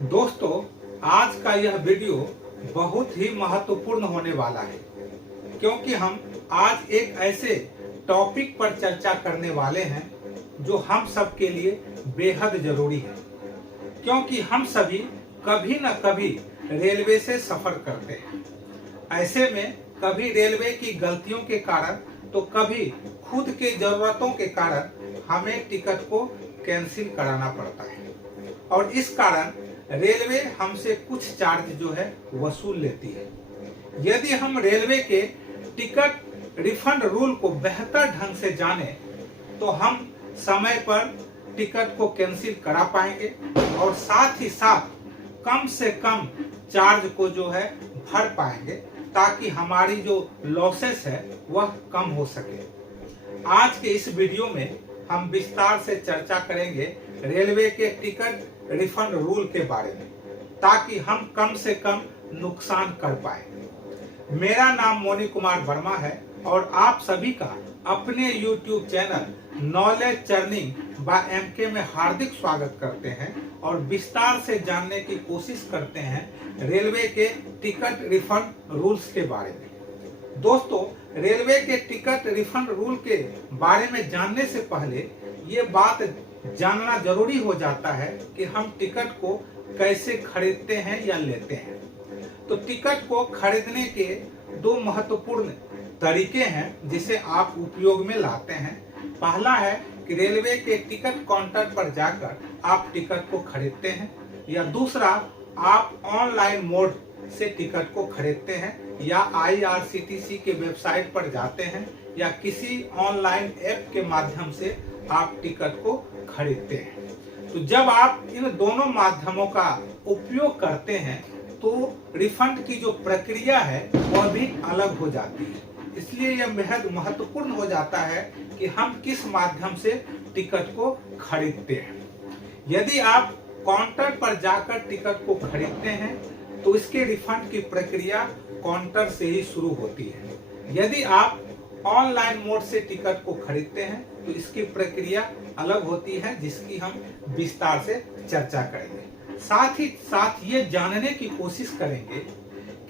दोस्तों, आज का यह वीडियो बहुत ही महत्वपूर्ण होने वाला है क्योंकि हम आज एक ऐसे टॉपिक पर चर्चा करने वाले हैं जो हम सब के लिए बेहद जरूरी है, क्योंकि हम सभी कभी न कभी रेलवे से सफर करते हैं। ऐसे में कभी रेलवे की गलतियों के कारण तो कभी खुद के जरूरतों के कारण हमें टिकट को कैंसिल कराना पड़ता है और इस कारण रेलवे हमसे कुछ चार्ज जो है वसूल लेती है। यदि हम रेलवे के टिकट रिफंड रूल को बेहतर ढंग से जाने तो हम समय पर टिकट को कैंसिल करा पाएंगे और साथ ही साथ कम से कम चार्ज को जो है भर पाएंगे ताकि हमारी जो लॉसेस है वह कम हो सके। आज के इस वीडियो में हम विस्तार से चर्चा करेंगे रेलवे के टिकट रिफंड रूल के बारे में ताकि हम कम से कम नुकसान कर पाए। मेरा नाम मोनी कुमार वर्मा है और आप सभी का अपने YouTube channel knowledge churning by MK में हार्दिक स्वागत करते हैं और विस्तार से जानने की कोशिश करते हैं रेलवे के टिकट रिफंड रूल्स के बारे में। दोस्तों, रेलवे के टिकट रिफंड रूल के बारे में जानने से पहले ये बात जानना जरूरी हो जाता है कि हम टिकट को कैसे खरीदते हैं या लेते हैं। तो टिकट को खरीदने के दो महत्वपूर्ण तरीके हैं जिसे आप उपयोग में लाते हैं। पहला है कि रेलवे के टिकट काउंटर पर जाकर आप टिकट को खरीदते हैं, या दूसरा आप ऑनलाइन मोड से टिकट को खरीदते हैं या IRCTC के वेबसाइट पर जाते हैं या किसी ऑनलाइन ऐप के माध्यम से आप टिकट को खरीदते हैं। तो जब आप इन दोनों माध्यमों का उपयोग करते हैं तो रिफंड की जो प्रक्रिया है वह भी अलग हो जाती है। इसलिए यह बेहद महत्वपूर्ण हो जाता है कि हम किस माध्यम से टिकट को खरीदते हैं। यदि आप काउंटर पर जाकर टिकट को खरीदते हैं तो इसके रिफंड की प्रक्रिया काउंटर से ही शुरू होती है। यदि आप ऑनलाइन मोड से टिकट को खरीदते हैं तो इसकी प्रक्रिया अलग होती है, जिसकी हम विस्तार से चर्चा करेंगे। साथ ही साथ ये जानने की कोशिश करेंगे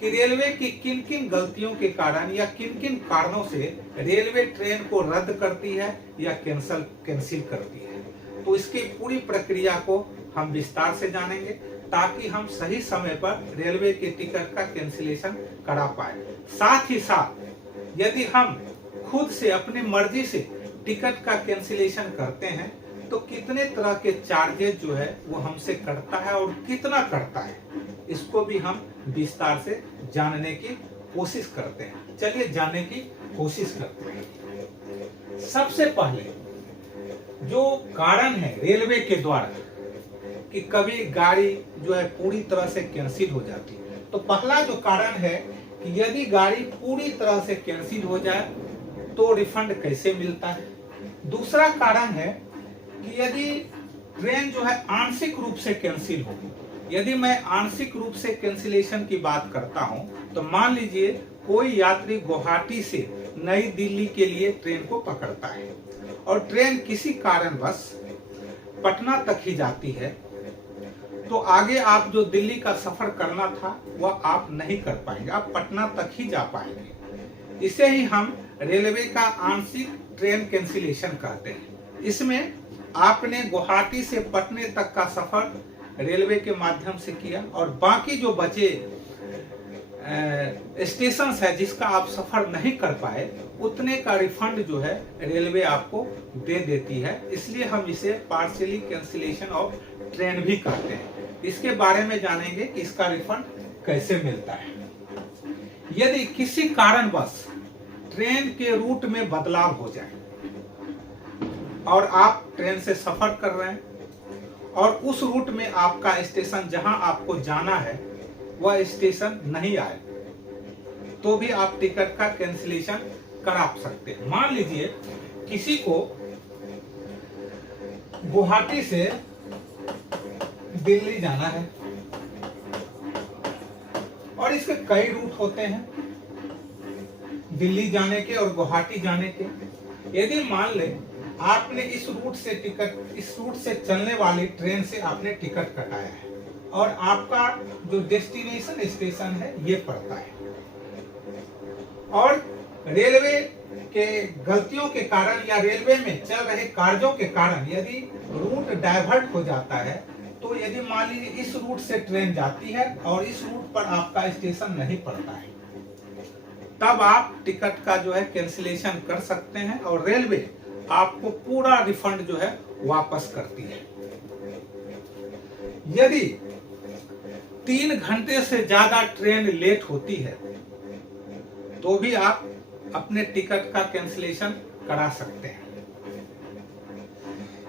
कि रेलवे की किन किन गलतियों के कारण या किन किन कारणों से रेलवे ट्रेन को रद्द करती है या कैंसिल करती है। तो इसकी पूरी प्रक्रिया को हम विस्तार से जानेंगे ताकि हम सही समय पर रेलवे के टिकट का कैंसिलेशन करा पाए। साथ ही साथ यदि हम खुद से अपनी मर्जी से टिकट का कैंसिलेशन करते हैं तो कितने तरह के चार्जेस जो है वो हमसे करता है और कितना करता है, इसको भी हम विस्तार से जानने की कोशिश करते हैं। चलिए जानने की कोशिश करते हैं। सबसे पहले जो कारण है रेलवे के द्वारा कि कभी गाड़ी जो है पूरी तरह से कैंसिल हो जाती है, तो पहला जो कारण है कि यदि गाड़ी पूरी तरह से कैंसिल हो जाए तो रिफंड कैसे मिलता है। दूसरा कारण है कि यदि ट्रेन जो है आंशिक रूप से कैंसिल हो। यदि मैं आंशिक रूप से कैंसिलेशन की बात करता हूं तो मान लीजिए कोई यात्री गुवाहाटी से नई दिल्ली के लिए ट्रेन को पकड़ता है और ट्रेन किसी कारणवश पटना तक ही जाती है, तो आगे आप जो दिल्ली का सफर करना था वह आप नहीं कर पाएंगे, आप पटना तक ही जा पाएंगे। इसे ही हम रेलवे का आंशिक ट्रेन कैंसिलेशन कहते हैं। इसमें आपने गुवाहाटी से पटने तक का सफर रेलवे के माध्यम से किया और बाकी जो बचे स्टेशन है जिसका आप सफर नहीं कर पाए, उतने का रिफंड जो है रेलवे आपको दे देती है। इसलिए हम इसे पार्शियली कैंसिलेशन ऑफ ट्रेन भी कहते हैं। इसके बारे में जानेंगे कि इसका रिफंड कैसे मिलता है। यदि किसी कारणवश ट्रेन के रूट में बदलाव हो जाए और आप ट्रेन से सफर कर रहे हैं और उस रूट में आपका स्टेशन जहां आपको जाना है वह स्टेशन नहीं आए, तो भी आप टिकट का कैंसिलेशन करा सकते हैं। मान लीजिए किसी को गुवाहाटी से दिल्ली जाना है और इसके कई रूट होते हैं, दिल्ली जाने के और गुवाहाटी जाने के। यदि मान लें आपने इस रूट से चलने वाली ट्रेन से आपने टिकट कटाया है और आपका जो डेस्टिनेशन स्टेशन है ये पड़ता है। और रेलवे के गलतियों के कारण या रेलवे में चल रहे कार्यों के कारण यदि रूट डाइवर्ट हो जाता है, तो यदि मान लीजिए इस रूट से ट्रेन जाती है और इस रूट पर आपका स्टेशन नहीं पड़ता है, तब आप टिकट का जो है कैंसिलेशन कर सकते हैं और रेलवे आपको पूरा रिफंड जो है वापस करती है। यदि 3 घंटे से ज्यादा ट्रेन लेट होती है तो भी आप अपने टिकट का कैंसिलेशन करा सकते हैं।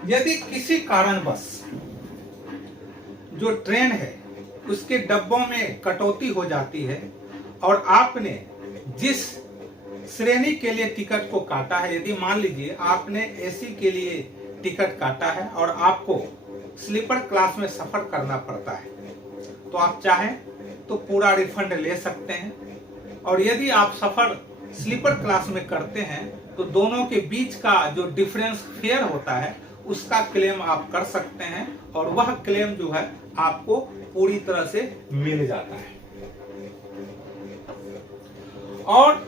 यदि किसी कारणवश जो ट्रेन है उसके डब्बों में कटौती हो जाती है और आपने जिस श्रेणी के लिए टिकट को काटा है, यदि मान लीजिए आपने एसी के लिए टिकट काटा है और आपको स्लीपर क्लास में सफर करना पड़ता है, तो आप चाहें तो पूरा रिफंड ले सकते हैं। और यदि आप सफर स्लीपर क्लास में करते हैं तो दोनों के बीच का जो डिफरेंस फेयर होता है उसका क्लेम आप कर सकते हैं और वह क्लेम जो है आपको पूरी तरह से मिल जाता है। और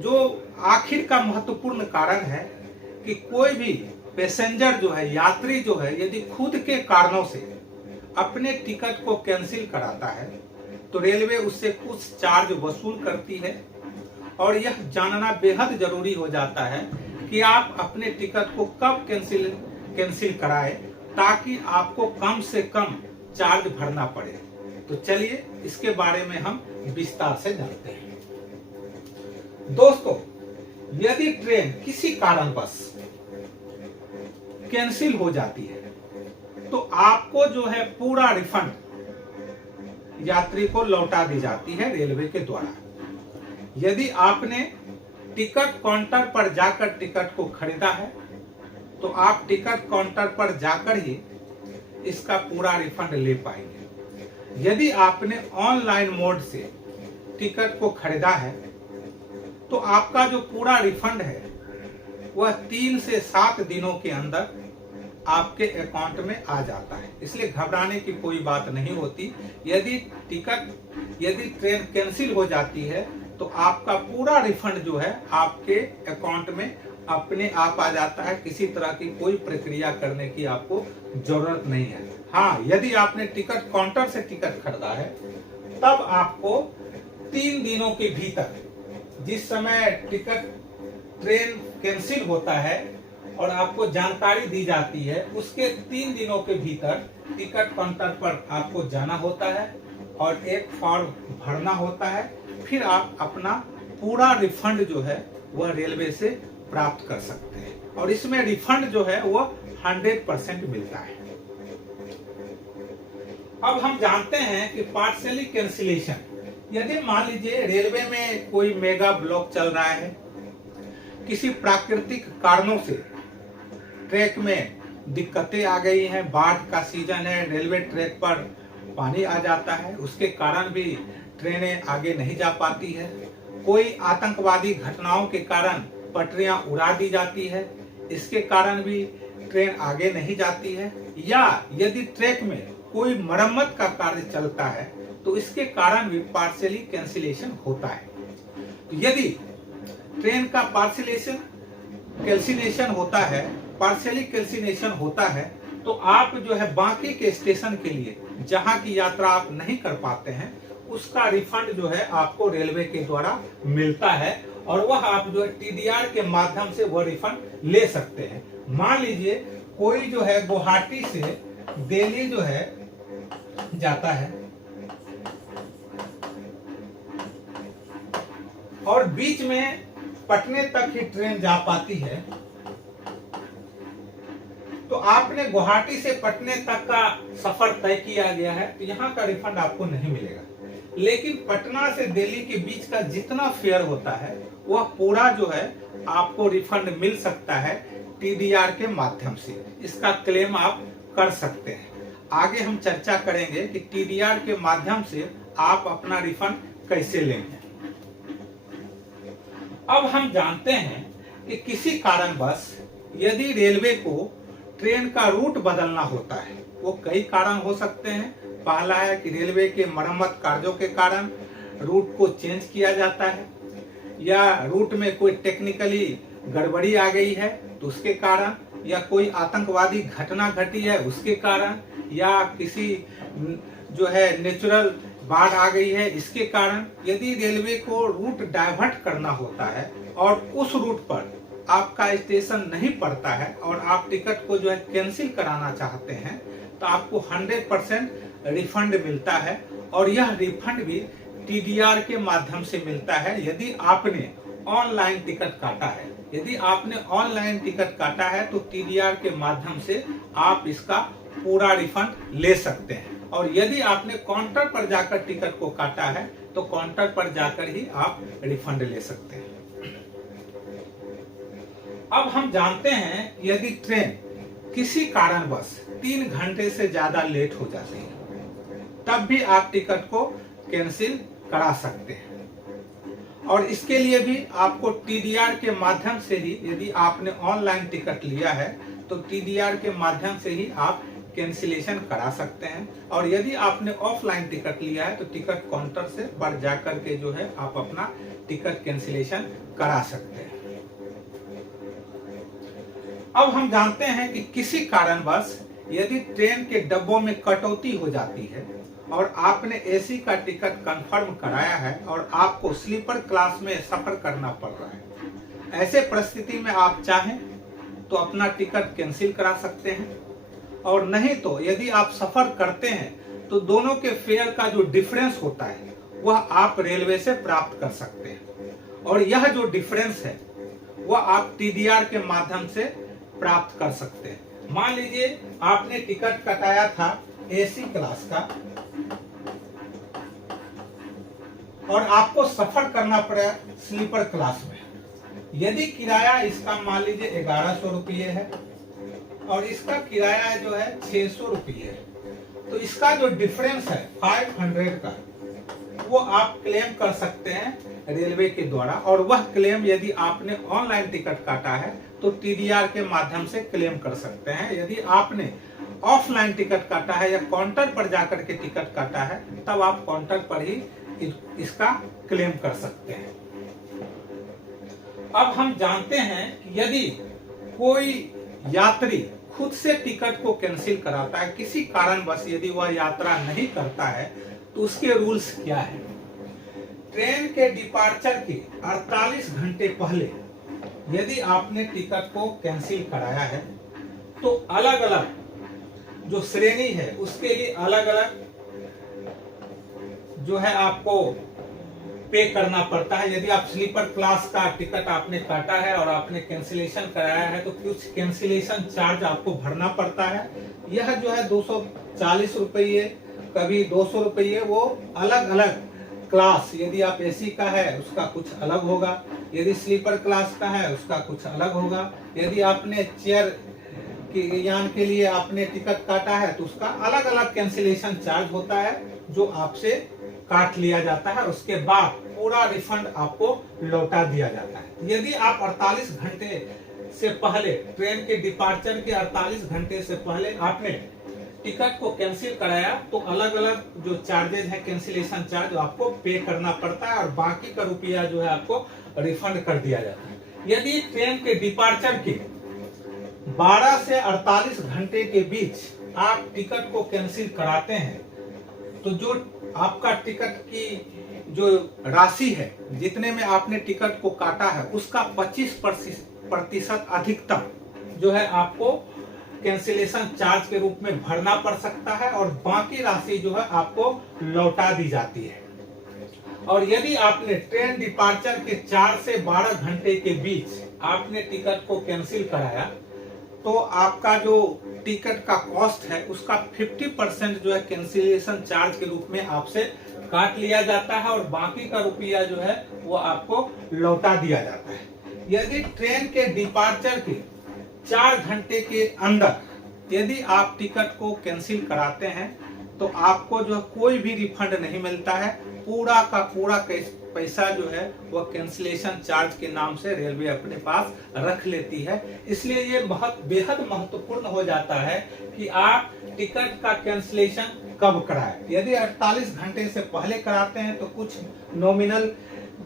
जो आखिर का महत्वपूर्ण कारण है कि कोई भी पैसेंजर जो है, यात्री जो है, यदि खुद के कारणों से अपने टिकट को कैंसिल कराता है तो रेलवे उससे कुछ चार्ज वसूल करती है। और यह जानना बेहद जरूरी हो जाता है कि आप अपने टिकट को कब कैंसिल कराएं ताकि आपको कम से कम चार्ज भरना पड़े। तो चलिए इसके बारे में हम विस्तार से जानते हैं। दोस्तों, यदि ट्रेन किसी कारणवश कैंसिल हो जाती है तो आपको जो है पूरा रिफंड यात्री को लौटा दी जाती है रेलवे के द्वारा। यदि आपने टिकट काउंटर पर जाकर टिकट को खरीदा है तो आप टिकट काउंटर पर जाकर ही इसका पूरा रिफंड ले पाएंगे। यदि आपने ऑनलाइन मोड से टिकट को खरीदा है तो आपका जो पूरा रिफंड है वह 3 से 7 दिनों के अंदर आपके अकाउंट में आ जाता है, इसलिए घबराने की कोई बात नहीं होती। यदि ट्रेन कैंसिल हो जाती है तो आपका पूरा रिफंड जो है आपके अकाउंट में अपने आप आ जाता है, किसी तरह की कोई प्रक्रिया करने की आपको जरूरत नहीं है। हाँ, यदि आपने टिकट काउंटर से टिकट खरीदा है तब आपको 3 दिनों के भीतर, जिस समय ट्रेन कैंसिल होता है और आपको जानकारी दी जाती है, उसके 3 दिनों के भीतर टिकट काउंटर पर आपको जाना होता है और एक फॉर्म भरना होता है। फिर आप अपना पूरा रिफंड जो है वह रेलवे से प्राप्त कर सकते हैं और इसमें रिफंड जो है वह 100% मिलता है। अब हम जानते हैं कि पार्शियली कैंसिलेशन, यदि मान लीजिए रेलवे में कोई मेगा ब्लॉक चल रहा है, किसी प्राकृतिक कारणों से ट्रैक में दिक्कतें आ गई हैं, बाढ़ का सीजन है, रेलवे ट्रैक पर पानी आ जाता है, उसके कारण भी ट्रेनें आगे नहीं जा पाती है। कोई आतंकवादी घटनाओं के कारण पटरियां उड़ा दी जाती है, इसके कारण भी ट्रेन आगे नहीं जाती है। या यदि ट्रैक में कोई मरम्मत का कार्य चलता है तो इसके कारण भी पार्शियली कैंसिलेशन होता है। यदि ट्रेन का पार्शियली कैंसिलेशन होता है तो आप जो है बाकी के स्टेशन के लिए जहां की यात्रा आप नहीं कर पाते हैं उसका रिफंड जो है आपको रेलवे के द्वारा मिलता है और वह आप जो है टीडीआर के माध्यम से वह रिफंड ले सकते हैं। मान लीजिए कोई जो है गुवाहाटी से दिल्ली जो है जाता है और बीच में पटने तक ही ट्रेन जा पाती है, तो आपने गुवाहाटी से पटने तक का सफर तय किया गया है तो यहाँ का रिफंड आपको नहीं मिलेगा। लेकिन पटना से दिल्ली के बीच का जितना फेयर होता है वह पूरा जो है आपको रिफंड मिल सकता है टीडीआर के माध्यम से। इसका क्लेम आप कर सकते हैं। आगे हम चर्चा करेंगे कि टीडीआर के माध्यम से आप अपना रिफंड कैसे लेंगे। अब हम जानते हैं कि किसी कारणवश यदि रेलवे को ट्रेन का रूट बदलना होता है, वो कई कारण हो सकते हैं। पहला है कि रेलवे के मरम्मत कार्यों के कारण रूट को चेंज किया जाता है, या रूट में कोई टेक्निकली गड़बड़ी आ गई है तो उसके कारण, या कोई आतंकवादी घटना घटी है उसके कारण, या किसी जो है नेचुरल बाढ़ आ गई है इसके कारण। यदि रेलवे को रूट डाइवर्ट करना होता है और उस रूट पर आपका स्टेशन नहीं पड़ता है और आप टिकट को जो है कैंसिल कराना चाहते हैं तो आपको 100% रिफंड मिलता है, और यह रिफंड भी टीडीआर के माध्यम से मिलता है यदि आपने ऑनलाइन टिकट काटा है। यदि आपने ऑनलाइन टिकट काटा है तो टीडीआर के माध्यम से आप इसका पूरा रिफंड ले सकते हैं, और यदि आपने काउंटर पर जाकर टिकट को काटा है तो काउंटर पर जाकर ही आप रिफंड ले सकते हैं। अब हम जानते हैं यदि ट्रेन किसी कारणवश 3 घंटे से ज्यादा लेट हो जाती है तब भी आप टिकट को कैंसिल करा सकते हैं, और इसके लिए भी आपको टीडीआर के माध्यम से ही, यदि आपने ऑनलाइन टिकट लिया है तो टीडीआर के माध्यम से ही आप कैंसिलेशन करा सकते हैं, और यदि आपने ऑफलाइन टिकट लिया है तो टिकट काउंटर से पर जाकर के जो है आप अपना टिकट कैंसिलेशन करा सकते हैं। अब हम जानते हैं कि किसी कारणवश यदि ट्रेन के डब्बों में कटौती हो जाती है और आपने एसी का टिकट कंफर्म कराया है और आपको स्लीपर क्लास में सफर करना पड़ रहा है, ऐसे परिस्थिति में आप चाहें तो अपना टिकट कैंसिल करा सकते हैं, और नहीं तो यदि आप सफर करते हैं तो दोनों के फेयर का जो डिफरेंस होता है वह आप रेलवे से प्राप्त कर सकते हैं, और यह जो डिफरेंस है वह आप टीडीआर के माध्यम से प्राप्त कर सकते हैं। मान लीजिए आपने टिकट कटाया था एसी क्लास का और आपको सफर करना पड़ा स्लीपर क्लास में। यदि किराया इसका मान लीजिए 1100 रुपये है और इसका किराया जो है 600 रुपये है, तो इसका जो डिफरेंस है 500 का वो आप क्लेम कर सकते हैं रेलवे के द्वारा, और वह क्लेम यदि आपने ऑनलाइन टिकट काटा है तो टीडीआर के माध्यम से क्लेम कर सकते हैं। यदि आपने ऑफलाइन टिकट काटा है या काउंटर पर जाकर के टिकट काटा है तब आप काउंटर पर ही इसका क्लेम कर सकते हैं। अब हम जानते हैं कि यदि कोई यात्री खुद से टिकट को कैंसिल कराता है, किसी कारणवश यदि वह यात्रा नहीं करता है तो उसके रूल्स क्या है। ट्रेन के डिपार्चर के 48 घंटे पहले यदि आपने टिकट को कैंसिल कराया है तो अलग अलग जो श्रेणी है उसके लिए अलग अलग जो है आपको पे करना पड़ता है। यदि आप स्लीपर क्लास का टिकट आपने काटा है और आपने कैंसिलेशन कराया है तो कुछ कैंसिलेशन चार्ज आपको भरना पड़ता है। यह जो है 240 रुपये, कभी 200 रुपये, वो अलग अलग क्लास, यदि आप एसी का है उसका कुछ अलग होगा, यदि स्लीपर क्लास का है उसका कुछ अलग होगा, यदि आपने चेयर की यान के लिए आपने टिकट काटा है तो उसका अलग अलग कैंसिलेशन चार्ज होता है जो आपसे काट लिया जाता है। उसके बाद पूरा रिफंड आपको लौटा दिया जाता है। यदि आप 48 घंटे से पहले, ट्रेन के डिपार्चर के 48 घंटे से पहले आपने टिकट को कैंसिल कराया तो अलग अलग जो चार्जेज है, कैंसिलेशन चार्ज, आपको पे करना पड़ता है और बाकी का रुपया जो है आपको रिफंड कर दिया जाता है। यदि ट्रेन के डिपार्चर के 12 से 48 घंटे के बीच आप टिकट को कैंसिल कराते हैं तो जो आपका टिकट की जो राशि है, जितने में आपने टिकट को काटा है, उसका 25% अधिकतम जो है आपको कैंसिलेशन चार्ज के रूप में भरना पड़ सकता है और बाकी राशि जो है आपको लौटा दी जाती है। और यदि आपने ट्रेन डिपार्चर के 4 से 12 घंटे के बीच आपने टिकट को कैंसिल कराया तो आपका जो टिकट का कॉस्ट है उसका 50% जो है कैंसिलेशन चार्ज के रूप में आपसे काट लिया जाता है और बाकी का रुपया जो है वो आपको लौटा दिया जाता है। यदि ट्रेन के डिपार्चर के 4 घंटे के अंदर यदि आप टिकट को कैंसिल कराते हैं तो आपको जो कोई भी रिफंड नहीं मिलता है, पूरा का पूरा पैसा जो है वह कैंसिलेशन चार्ज के नाम से रेलवे अपने पास रख लेती है। इसलिए ये बहुत बेहद महत्वपूर्ण हो जाता है कि आप टिकट का कैंसिलेशन कब कराएं। यदि 48 घंटे से पहले कराते हैं तो कुछ नॉमिनल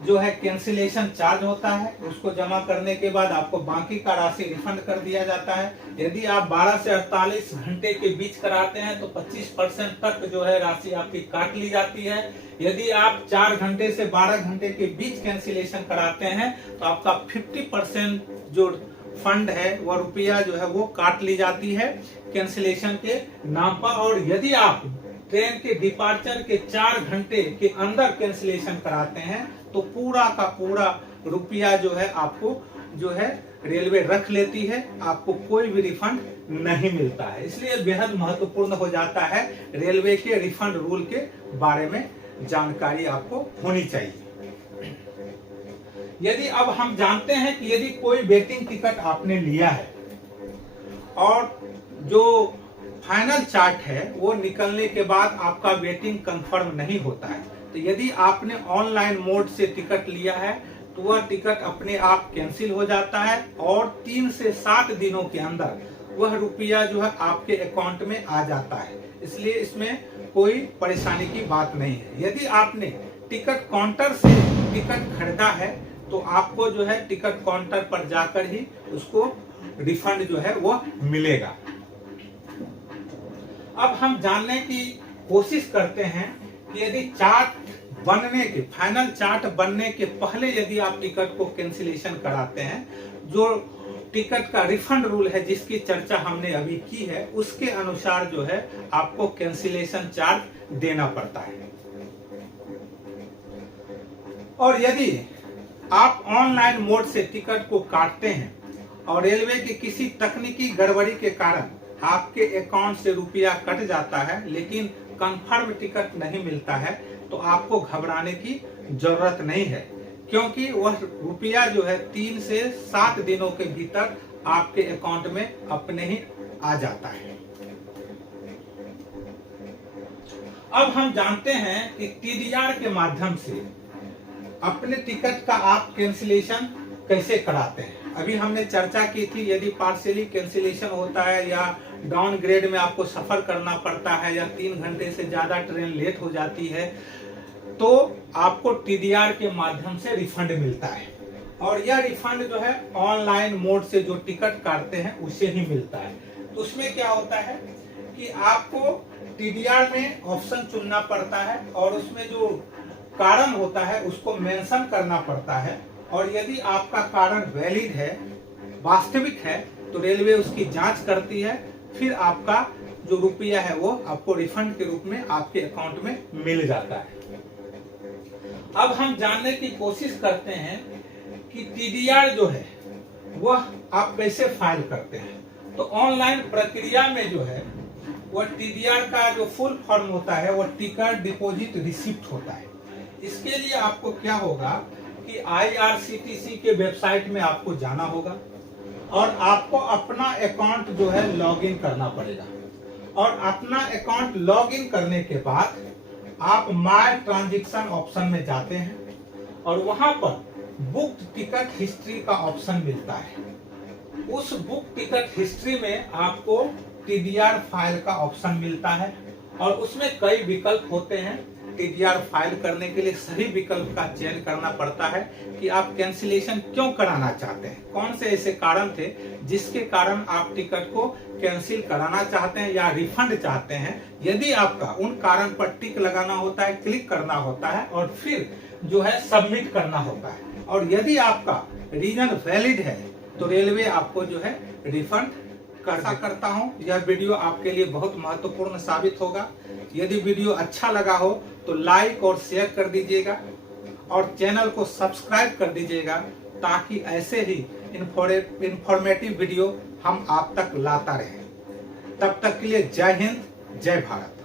जो है कैंसिलेशन चार्ज होता है, उसको जमा करने के बाद आपको बाकी का राशि रिफंड कर दिया जाता है। यदि आप 12 से 48 घंटे के बीच कराते हैं तो 25% तक जो है राशि आपकी काट ली जाती है। यदि आप 4 घंटे से 12 घंटे के बीच कैंसिलेशन कराते हैं तो आपका 50% जो फंड है वह रुपया जो है वो काट ली जाती है कैंसिलेशन के नाम पर। और यदि आप ट्रेन के डिपार्चर के 4 घंटे के अंदर कैंसिलेशन कराते हैं तो पूरा का पूरा रुपया जो है आपको जो है रेलवे रख लेती है, आपको कोई भी रिफंड नहीं मिलता है। इसलिए बेहद महत्वपूर्ण हो जाता है रेलवे के रिफंड रूल के बारे में जानकारी आपको होनी चाहिए। यदि अब हम जानते हैं कि यदि कोई वेटिंग टिकट आपने लिया है और जो फाइनल चार्ट है वो निकलने के बाद आपका वेटिंग कंफर्म नहीं होता है, तो यदि आपने ऑनलाइन मोड से टिकट लिया है तो वह टिकट अपने आप कैंसिल हो जाता है और 3 से 7 दिनों के अंदर वह रुपया जो है आपके अकाउंट में आ जाता है। इसलिए इसमें कोई परेशानी की बात नहीं है। यदि आपने टिकट काउंटर से टिकट खरीदा है तो आपको जो है टिकट काउंटर पर जाकर ही उसको रिफंड जो है वो मिलेगा। अब हम जानने की कोशिश करते हैं कि यदि चार्ट बनने के फाइनल चार्ट बनने के पहले यदि आप टिकट को कैंसिलेशन कराते हैं, जो टिकट का रिफंड रूल है जिसकी चर्चा हमने अभी की है उसके अनुसार जो है आपको कैंसिलेशन चार्ज देना पड़ता है। और यदि आप ऑनलाइन मोड से टिकट को काटते हैं और रेलवे की किसी तकनीकी गड़बड़ी के कारण आपके अकाउंट से रुपया कट जाता है लेकिन कंफर्म टिकट नहीं मिलता है तो आपको घबराने की जरूरत नहीं है, क्योंकि वह रुपया जो है 3 से 7 दिनों के भीतर आपके अकाउंट में अपने ही आ जाता है। अब हम जानते हैं कि टीडीआर के माध्यम से अपने टिकट का आप कैंसिलेशन कैसे कराते हैं। अभी हमने चर्चा की थी यदि पार्शियली कैंसिलेशन होता है या डाउनग्रेड में आपको सफर करना पड़ता है या 3 घंटे से ज्यादा ट्रेन लेट हो जाती है तो आपको टीडीआर के माध्यम से रिफंड मिलता है। और यह रिफंड जो है ऑनलाइन मोड से जो टिकट काटते हैं उससे ही मिलता है। तो उसमें क्या होता है कि आपको टीडीआर में ऑप्शन चुनना पड़ता है और उसमें जो कारण होता है उसको मेंशन करना पड़ता है। और यदि आपका कारण वैलिड है, वास्तविक है, तो रेलवे उसकी जांच करती है, फिर आपका जो रुपया है वो आपको रिफंड के रूप में आपके अकाउंट में मिल जाता है। अब हम जानने की कोशिश करते हैं कि टीडीआर जो है वह आप कैसे फाइल करते हैं। तो ऑनलाइन प्रक्रिया में जो है वह टीडीआर का जो फुल फॉर्म होता है वह टिकट डिपॉजिट रिसिप्ट होता है। इसके लिए आपको क्या होगा कि आईआरसीटीसी के वेबसाइट में आपको जाना होगा और आपको अपना अकाउंट जो है लॉगिन करना पड़ेगा। और अपना अकाउंट लॉगिन करने के बाद आप माय ट्रांजैक्शन ऑप्शन में जाते हैं और वहां पर बुक टिकट हिस्ट्री का ऑप्शन मिलता है। उस बुक टिकट हिस्ट्री में आपको टीडीआर फाइल का ऑप्शन मिलता है और उसमें कई विकल्प होते हैं। टीडीआर फाइल करने के लिए सही विकल्प का चयन करना पड़ता है कि आप कैंसिलेशन क्यों कराना चाहते हैं, कौन से ऐसे कारण थे जिसके कारण आप टिकट को कैंसिल कराना चाहते हैं या रिफंड चाहते हैं। यदि आपका उन कारण पर टिक लगाना होता है, क्लिक करना होता है और फिर जो है सबमिट करना होता है। और यदि आपका रीजन वैलिड है तो रेलवे आपको जो है रिफंड करता हूँ। यह वीडियो आपके लिए बहुत महत्वपूर्ण साबित होगा। यदि वीडियो अच्छा लगा हो तो लाइक और शेयर कर दीजिएगा और चैनल को सब्सक्राइब कर दीजिएगा ताकि ऐसे ही इंफॉर्मेटिव वीडियो हम आप तक लाता रहे। तब तक के लिए जय हिंद, जय भारत।